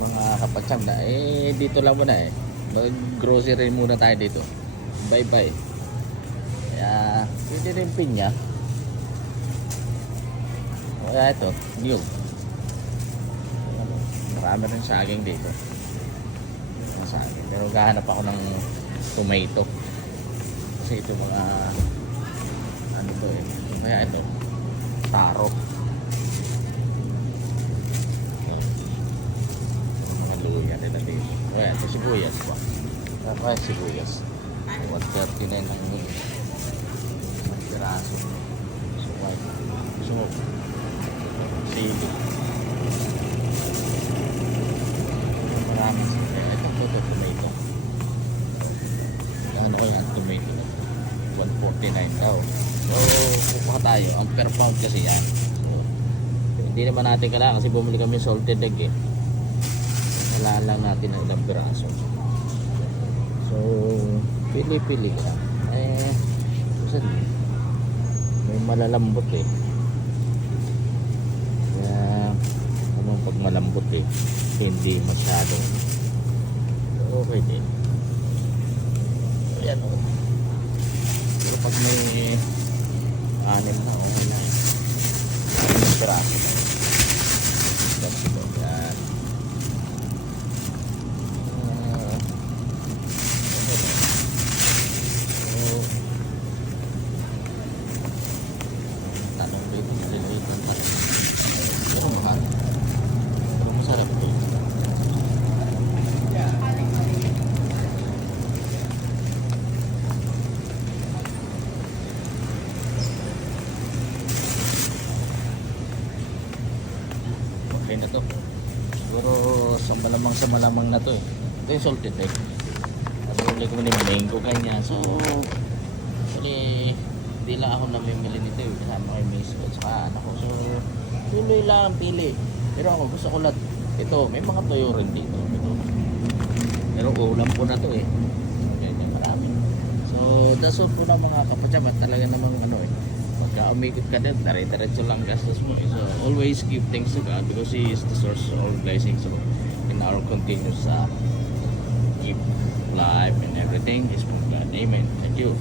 mga kapatsyam na dito lang muna mag grocery muna tayo dito, bye bye. Kaya pwede rin pinya, kaya ito new, marami rin saging dito, saging. Pero gahanap ako ng tomato kasi ito mga ano to kaya ito taro, mga luya nila dito. Kaya ito sibuyas pa, kaya sibuyas 139 lang yun, isang piraso. So sili, marami sila. Ito tomato, ano ko yung tomato na 149 daw. So kukuha tayo, ang per pound kasi yan. So hindi naman natin kailangan kasi bumili kami salted egg kailangan lang natin ng ilang piraso. So pili-pili ka kasi may malalambot kaya ano pag malambot hindi masyadong okay din. Ayan pero pag may anim na okay na piraso that's it. Yan tanong dito nililitan pa pero mahal pero masarap ito. Okay na to siguro sa malamang na to ito yung salted egg at ulit ko na yung mango kanya. So actually hindi lang ako namimili nito kasama kay miss ko at saka anak ko. So tuloy lang pili, pero ako gusto ko lahat ito. May mga toyo rin dito ito. Pero ulam ko na to ganyan marami. So that's all po na mga kapatsyam. At talaga namang pagka umikot ka din dire-diretso lang gastos mo So always give thanks to God because He is the source of all blessings. So in our continuous gift, life and everything is from God. Amen. Thank you.